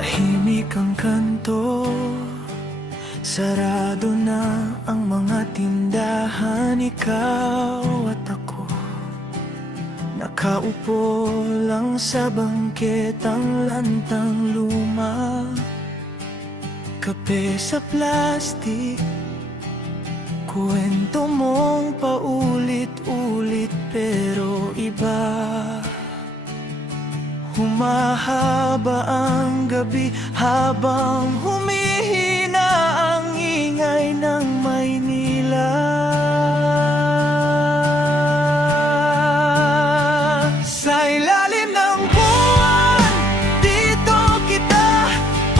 Tahimik ang kanto, sarado na ang mga tindahan. Ikaw at ako, nakaupo lang sa bangketang lantang luma. Kape sa plastik, kwento mong paulit-ulit pero iba. Humahaba ang gabi habang humihina ang ingay ng Maynila. Sa ilalim ng buwan, dito kita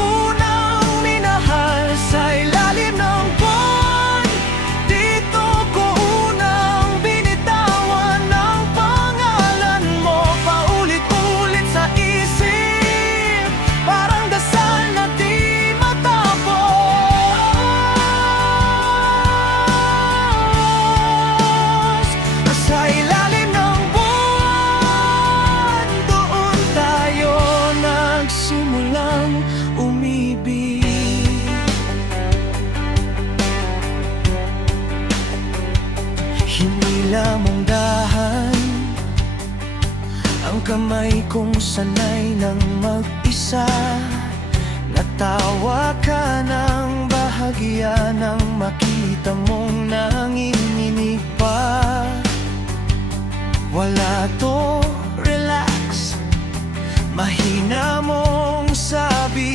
unang minahal. Sa ilalim ng buwan, dito ko unang binitawan ang pangalan mo. Paulit-ulit sa isip, parang dasal na di matapos. Sa ilalim ng buwan, doon tayo nagsimulang umibig. Hinila mong dahan ang kamay kong sanay ng mag-isa. Natawa ka ng bahagya nang makita mong nanginginig pa. Wala to, relax, mahina mong sabi.